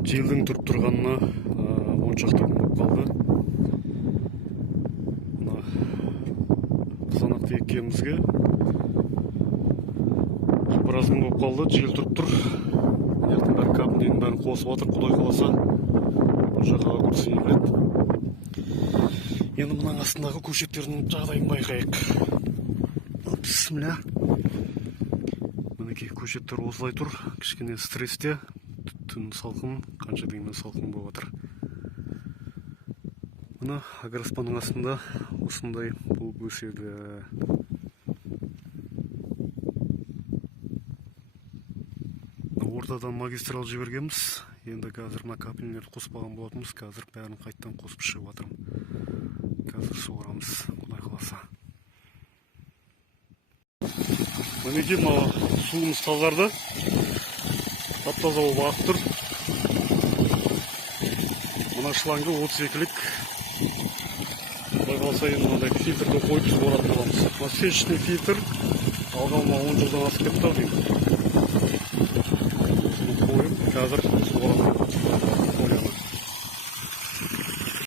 Желдің тұрып тұрғанына 10 шақты күн болып қалды. Мына қызанақты еккенімізге біраз күн болып қалды. Жел тұрып тұр. Яқтың бәрі кабіненің бәрін қосып жатыр. Құдай қаласа бұл жаққа көрсе егіледі. Енді мұның астындағы көшеттердің жағдайын байқайық. Бісміллә. Мінекей көшеттер осылай тұр. Кішкене стрессте. Түн салқын, қанша дегенмен салқын болып жатыр. Мына агроспанның астында осындай болып өседі. Ортадан магистрал жібергенбіз. Енді қазір накопительнийлерді қоспаған болатынбыз. Қазір бәрін қайттан қосып шығып жатырмын. Қазір суғарамыз, құдай қаласа. Мінекей мына суымыз тазарды. Тап-таза болып ағып тұр. Мына шлангы 32-лік. Құдай қаласа енді мынандай фильтрді қойып суғаратын боламыз. Мына сечный фильтр алғаныма 10 жылдан асып кетті деймін. Қойып қазір суғарамыз.